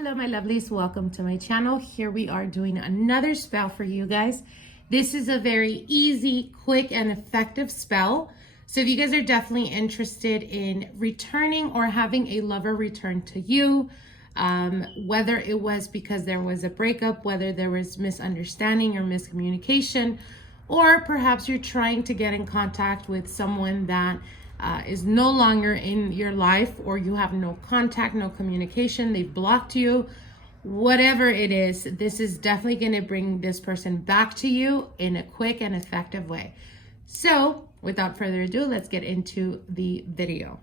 Hello my lovelies, welcome to my channel. Here we are doing another spell for you guys. This is a very easy, quick, and effective spell. So if you guys are definitely interested in returning or having a lover return to you, whether it was because there was a breakup, whether there was misunderstanding or miscommunication, or perhaps you're trying to get in contact with someone that is no longer in your life, or you have no contact, no communication, they've blocked you, whatever it is, this is definitely going to bring this person back to you in a quick and effective way. So without further ado, let's get into the video.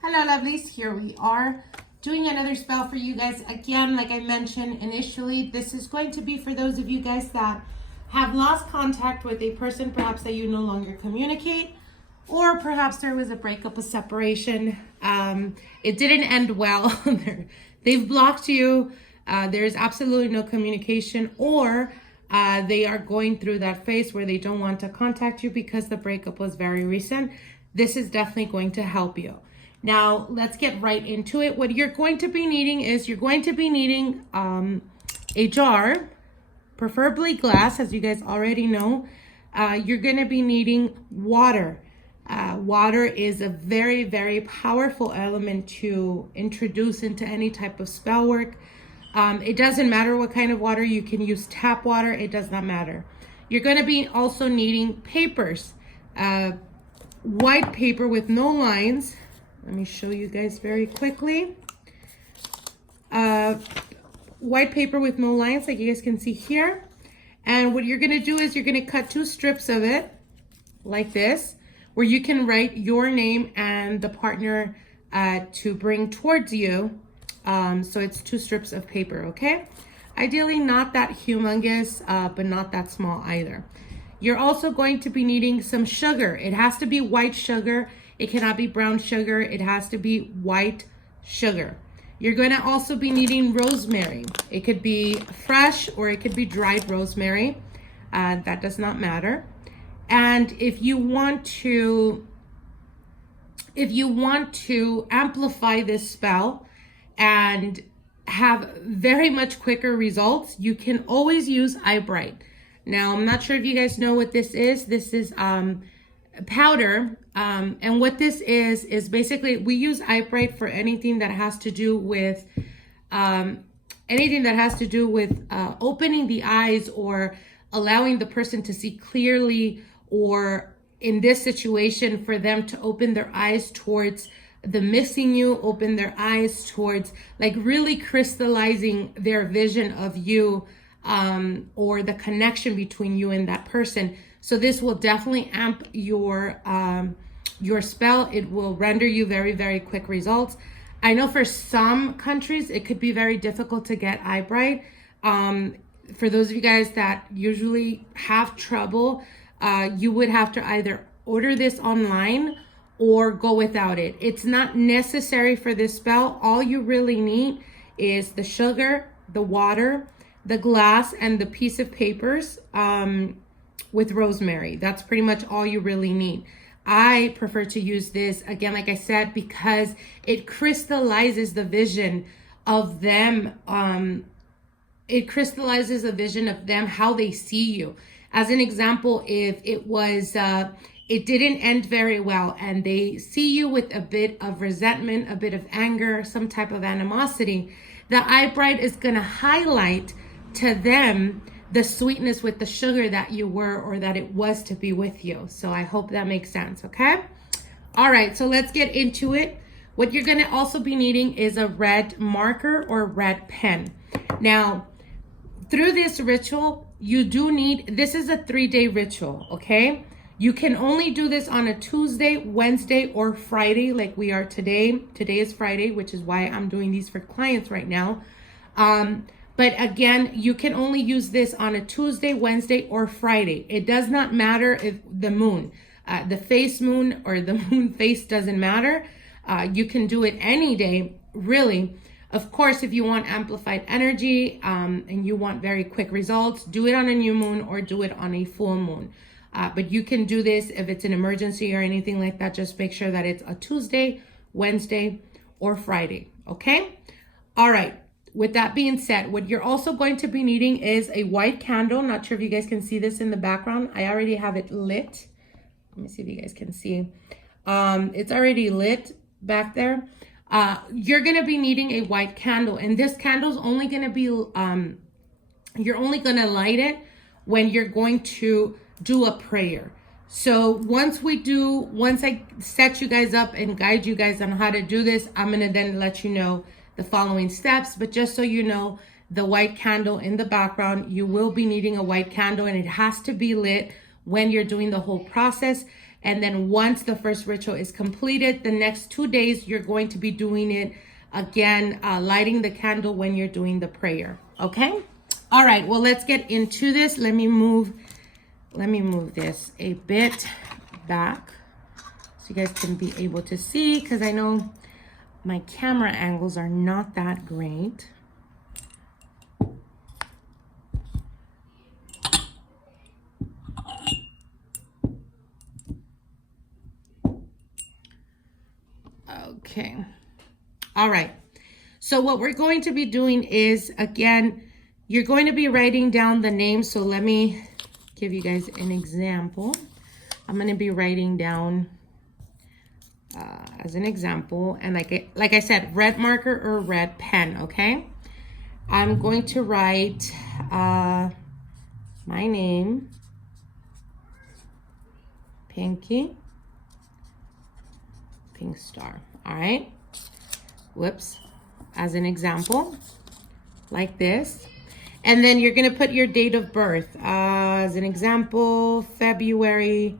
Hello lovelies, here we are doing another spell for you guys. Again, like I mentioned initially, this is going to be for those of you guys that have lost contact with a person perhaps that you no longer communicate, or perhaps there was a breakup, a separation. It didn't end well. They've blocked you. There's absolutely no communication, or they are going through that phase where they don't want to contact you because the breakup was very recent. This is definitely going to help you. Now, let's get right into it. What you're going to be needing is a jar, preferably glass, as you guys already know. You're going to be needing water. Water is a very, very powerful element to introduce into any type of spell work. It doesn't matter what kind of water. You can use tap water. It does not matter. You're going to be also needing papers. White paper with no lines. Let me show you guys very quickly. White paper with no lines, like you guys can see here. And what you're going to do is you're going to cut 2 strips of it like this, where you can write your name and the partner to bring towards you. So it's 2 strips of paper, okay? Ideally not that humongous, but not that small either. You're also going to be needing some sugar. It has to be white sugar. It cannot be brown sugar. It has to be white sugar. You're going to also be needing rosemary. It could be fresh or it could be dried rosemary. That does not matter. And if you want to amplify this spell and have very much quicker results, you can always use eye bright. Now, I'm not sure if you guys know what this is. This is powder. And what this is basically, we use eye bright for anything that has to do with opening the eyes or allowing the person to see clearly, or in this situation for them to open their eyes towards the missing you, open their eyes towards like really crystallizing their vision of you, or the connection between you and that person. So this will definitely amp your spell. It will render you very, very quick results. I know for some countries it could be very difficult to get eye bright. For those of you guys that usually have trouble, you would have to either order this online or go without it. It's not necessary for this spell. All you really need is the sugar, the water, the glass, and the piece of papers with rosemary. That's pretty much all you really need. I prefer to use this, again, like I said, because it crystallizes the vision of them. It crystallizes a vision of them, how they see you. As an example, if it was, it didn't end very well and they see you with a bit of resentment, a bit of anger, some type of animosity, the eye bright is going to highlight to them the sweetness with the sugar that you were, or that it was to be with you. So I hope that makes sense, okay? All right, so let's get into it. What you're going to also be needing is a red marker or red pen. Now, through this ritual, you do need, this is a 3-day ritual, okay? You can only do this on a Tuesday, Wednesday, or Friday like we are today. Today is Friday, which is why I'm doing these for clients right now. But again, you can only use this on a Tuesday, Wednesday, or Friday. It does not matter if the moon, the face moon or the moon face doesn't matter. You can do it any day, really. Of course, if you want amplified energy and you want very quick results, do it on a new moon or do it on a full moon. But you can do this if it's an emergency or anything like that. Just make sure that it's a Tuesday, Wednesday, or Friday, okay? All right. With that being said, what you're also going to be needing is a white candle. Not sure if you guys can see this in the background. I already have it lit. Let me see if you guys can see. It's already lit back there. You're going to be needing a white candle, and this candle's only going to be, you're only going to light it when you're going to do a prayer. So once I set you guys up and guide you guys on how to do this, I'm going to then let you know the following steps. But just so you know, the white candle in the background, you will be needing a white candle, and it has to be lit when you're doing the whole process. And then once the first ritual is completed, the next 2 days, you're going to be doing it again, lighting the candle when you're doing the prayer. Okay. All right. Well, let's get into this. Let me move this a bit back so you guys can be able to see, because I know my camera angles are not that great. Okay. All right. So what we're going to be doing is, again, you're going to be writing down the names. So let me give you guys an example. I'm going to be writing down as an example, and like I said, red marker or red pen. Okay, I'm going to write my name, Pinky Pinkstar. All right, whoops, as an example, like this. And then you're going to put your date of birth. As an example, February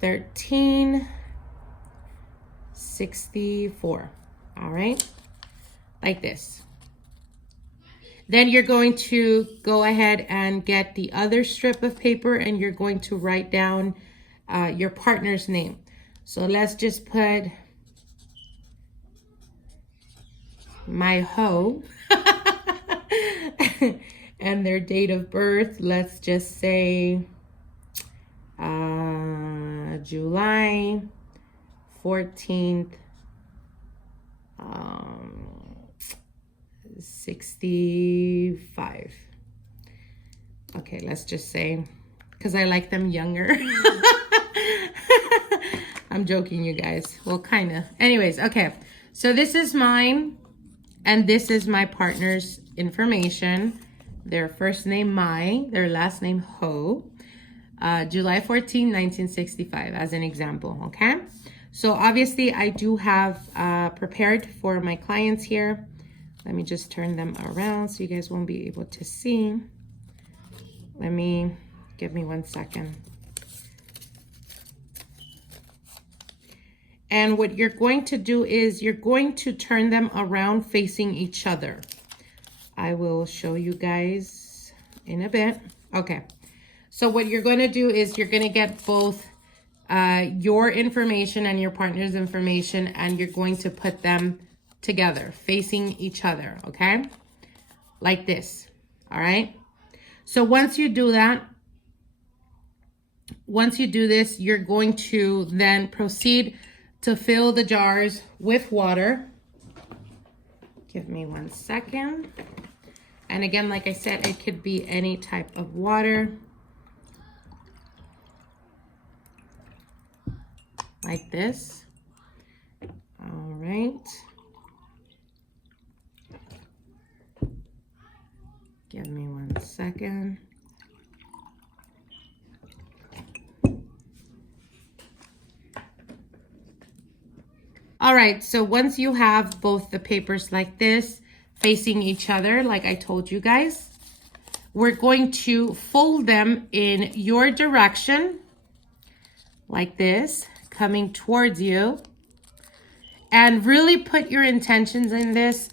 13, 64. All right, like this. Then you're going to go ahead and get the other strip of paper, and you're going to write down your partner's name. So let's just put my hoe and their date of birth. Let's just say July 14th, 65. Okay, let's just say, because I like them younger. I'm joking, you guys. Well, kind of. Anyways, okay. So this is mine, and this is my partner's information. Their first name, Mai. Their last name, Ho. July 14, 1965, as an example, okay? So obviously, I do have prepared for my clients here. Let me just turn them around so you guys won't be able to see. Give me 1 second. And what you're going to do is you're going to turn them around facing each other. I will show you guys in a bit. Okay. So what you're going to do is you're going to get both your information and your partner's information, and you're going to put them together facing each other. Okay. Like this. All right. So once you do that, once you do this, you're going to then proceed to fill the jars with water. Give me 1 second. And again, like I said, it could be any type of water. Like this. All right. Give me 1 second. All right, so once you have both the papers like this, facing each other, like I told you guys, we're going to fold them in your direction, like this, coming towards you. And really put your intentions in this,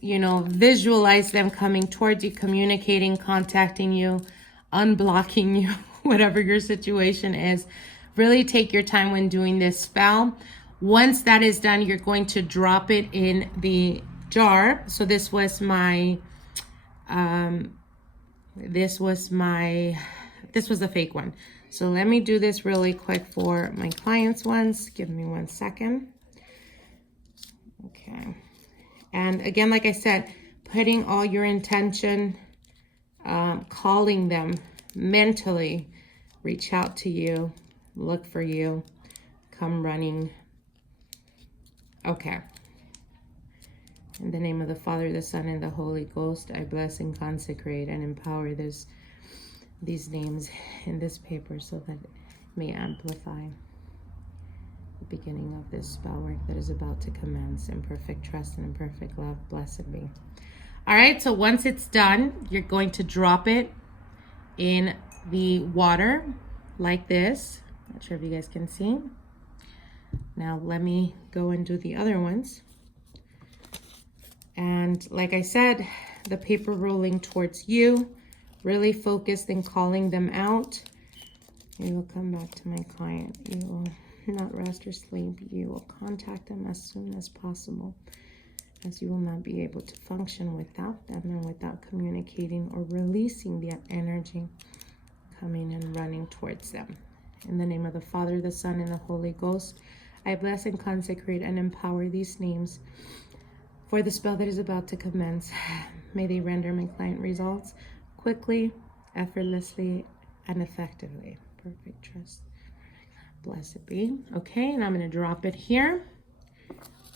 you know, visualize them coming towards you, communicating, contacting you, unblocking you, whatever your situation is. Really take your time when doing this spell. Once that is done, you're going to drop it in the jar. So this was a fake one. So let me do this really quick for my clients' ones. Give me 1 second. Okay. And again, like I said, putting all your intention, calling them mentally, reach out to you, look for you, come running. Okay. In the name of the Father, the Son, and the Holy Ghost, I bless and consecrate and empower these names in this paper so that it may amplify the beginning of this spell work that is about to commence in perfect trust and in perfect love. Blessed be. All right, so once it's done, you're going to drop it in the water like this. Not sure if you guys can see. Now let me go and do the other ones. And like I said, the paper rolling towards you, really focused in calling them out. You will come back to my client. You will not rest or sleep. You will contact them as soon as possible, as you will not be able to function without them and without communicating or releasing that energy coming and running towards them. In the name of the Father, the Son, and the Holy Ghost, I bless and consecrate and empower these names for the spell that is about to commence. May they render my client results quickly, effortlessly, and effectively. Perfect trust. Blessed be. Okay, and I'm going to drop it here.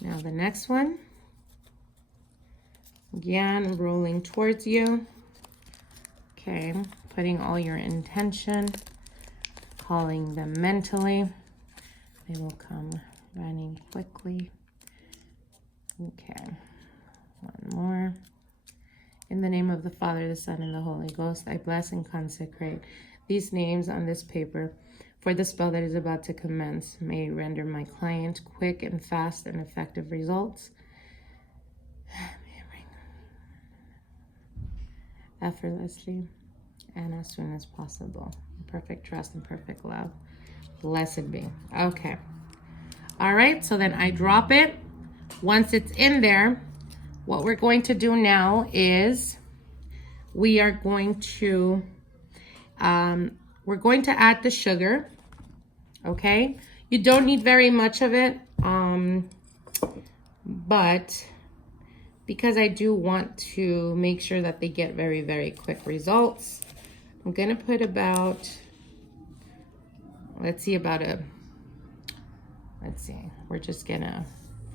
Now the next one. Again, rolling towards you. Okay, putting all your intention, calling them mentally. They will come running quickly. Okay, one more. In the name of the Father, the Son, and the Holy Ghost, I bless and consecrate these names on this paper for the spell that is about to commence. May render my client quick and fast and effective results. Effortlessly and as soon as possible. Perfect trust and perfect love. Blessed be. Okay. All right, so then I drop it. Once it's in there, what we're going to do now is we are going to we're going to add the sugar. Okay, you don't need very much of it, but because I do want to make sure that they get very, very quick results, I'm gonna put about, we're just gonna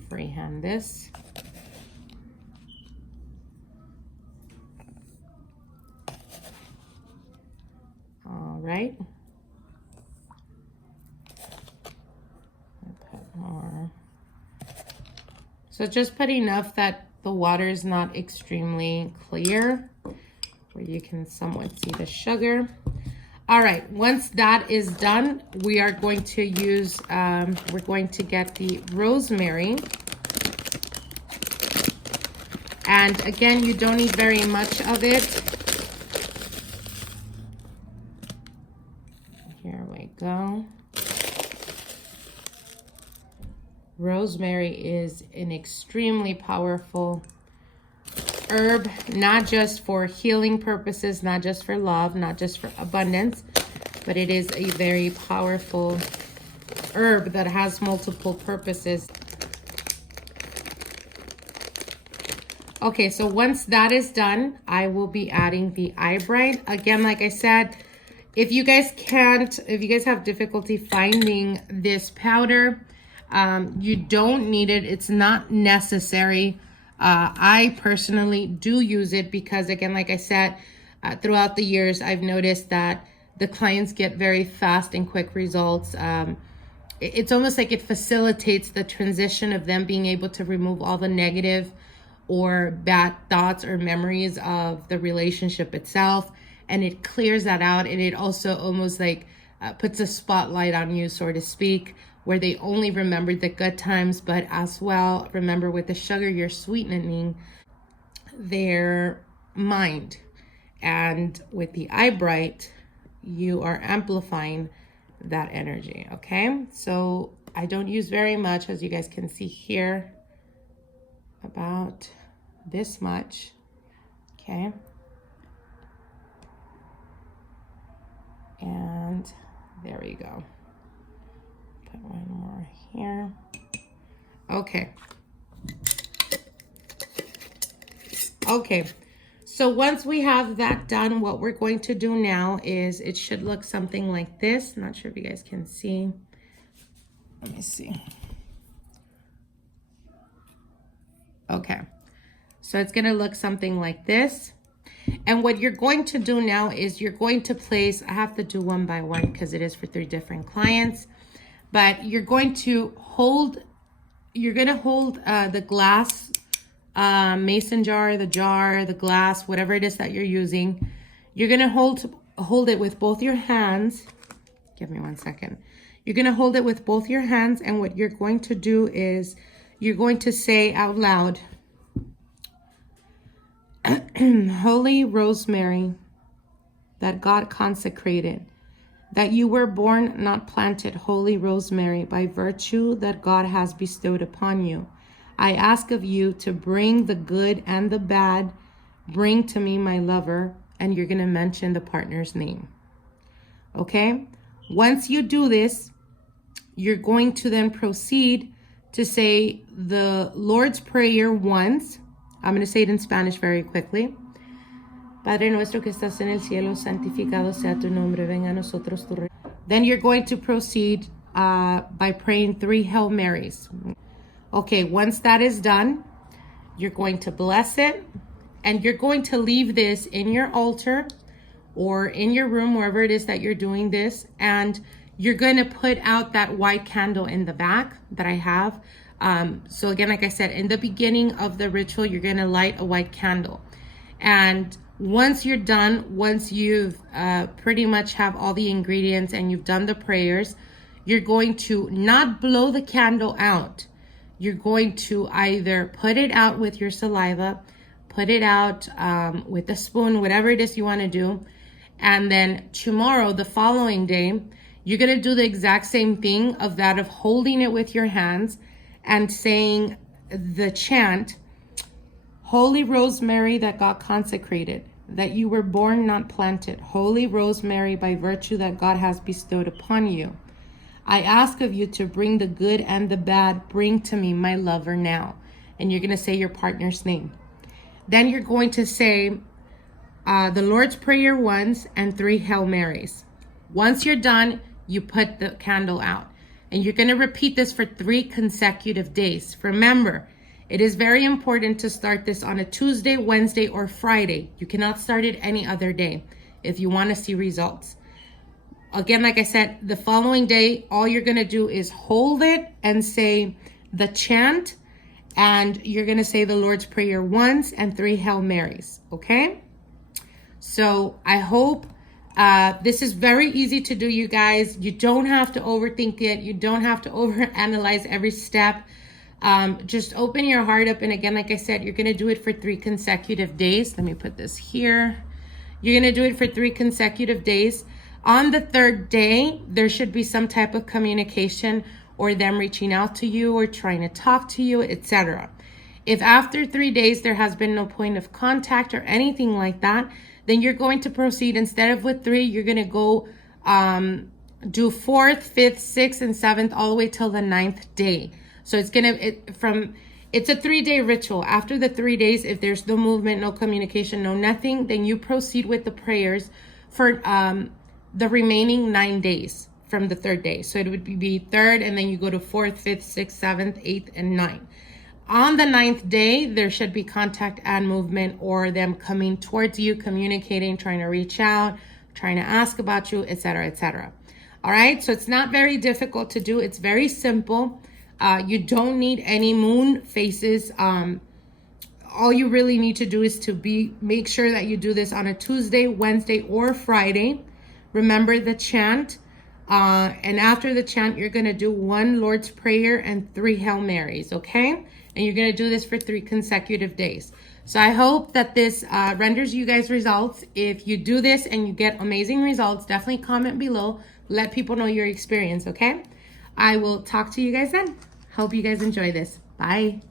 freehand this. All right. Put more. So just put enough that the water is not extremely clear, where you can somewhat see the sugar. All right, once that is done, we are going to use, we're going to get the rosemary. And again, you don't need very much of it. Here we go. Rosemary is an extremely powerful herb, not just for healing purposes, not just for love, not just for abundance, but it is a very powerful herb that has multiple purposes. Okay, so once that is done, I will be adding the eye bright. Again, like I said, if you guys have difficulty finding this powder, you don't need it. It's not necessary. I personally do use it because, again, like I said, throughout the years, I've noticed that the clients get very fast and quick results. It's almost like it facilitates the transition of them being able to remove all the negative or bad thoughts or memories of the relationship itself. And it clears that out. And it also almost like puts a spotlight on you, so to speak, where they only remember the good times, but as well, remember with the sugar, you're sweetening their mind. And with the eye bright, you are amplifying that energy, okay? So I don't use very much, as you guys can see here, about this much, okay? And there we go. Put one more here. Okay. Okay. So once we have that done, what we're going to do now is it should look something like this. Not sure if you guys can see. Let me see. Okay. So it's going to look something like this. And what you're going to do now is you're going to place, I have to do one by one because it is for 3 different clients, but you're going to hold, the glass mason jar, the glass, whatever it is that you're using. You're going to hold it with both your hands. Give me 1 second. You're going to hold it with both your hands. And what you're going to do is you're going to say out loud, Holy Rosemary that God consecrated, that you were born, not planted, Holy Rosemary, by virtue that God has bestowed upon you. I ask of you to bring the good and the bad, bring to me my lover, and you're going to mention the partner's name. Okay? Once you do this, you're going to then proceed to say the Lord's Prayer once. I'm going to say it in Spanish very quickly. Padre nuestro que estás en el cielo, santificado sea tu nombre, venga a nosotros tu reino. Then you're going to proceed by praying 3 Hail Marys. Okay, once that is done, you're going to bless it, and you're going to leave this in your altar or in your room, wherever it is that you're doing this, and you're going to put out that white candle in the back that I have. So again, like I said, in the beginning of the ritual, you're going to light a white candle. And once you're done, once you've pretty much have all the ingredients and you've done the prayers, you're going to not blow the candle out. You're going to either put it out with your saliva, put it out with a spoon, whatever it is you want to do. And then tomorrow, the following day, you're going to do the exact same thing of that of holding it with your hands and saying the chant, Holy Rosemary that God consecrated, that you were born, not planted. Holy Rosemary, by virtue that God has bestowed upon you. I ask of you to bring the good and the bad, bring to me my lover now. And you're going to say your partner's name. Then you're going to say the Lord's Prayer once and 3 Hail Marys. Once you're done, you put the candle out. And you're going to repeat this for 3 consecutive days. Remember, it is very important to start this on a Tuesday, Wednesday, or Friday. You cannot start it any other day if you want to see results. Again, like I said, the following day, all you're going to do is hold it and say the chant. And you're going to say the Lord's Prayer once and 3 Hail Marys. Okay? So I hope this is very easy to do, you guys. You don't have to overthink it. You don't have to overanalyze every step. Just open your heart up. And again, like I said, you're going to do it for 3 consecutive days. Let me put this here. You're going to do it for 3 consecutive days. On the 3rd day, there should be some type of communication or them reaching out to you or trying to talk to you, etc. If after 3 days there has been no point of contact or anything like that, then you're going to proceed. Instead of with 3, you're going to go do 4th, 5th, 6th, and 7th all the way till the 9th day. So it's it's a 3-day ritual. After the 3 days, if there's no movement, no communication, no nothing, then you proceed with the prayers for the remaining 9 days from the 3rd day. So it would be 3rd, and then you go to 4th, 5th, 6th, 7th, 8th, and 9th. On the 9th day, there should be contact and movement, or them coming towards you, communicating, trying to reach out, trying to ask about you, etc., etc. All right, so it's not very difficult to do. It's very simple. You don't need any moon faces. All you really need to do is to make sure that you do this on a Tuesday, Wednesday, or Friday. Remember the chant. And after the chant, you're going to do 1 Lord's Prayer and 3 Hail Marys, okay? And you're going to do this for 3 consecutive days. So I hope that this renders you guys results. If you do this and you get amazing results, definitely comment below. Let people know your experience, okay? I will talk to you guys then. Hope you guys enjoy this. Bye.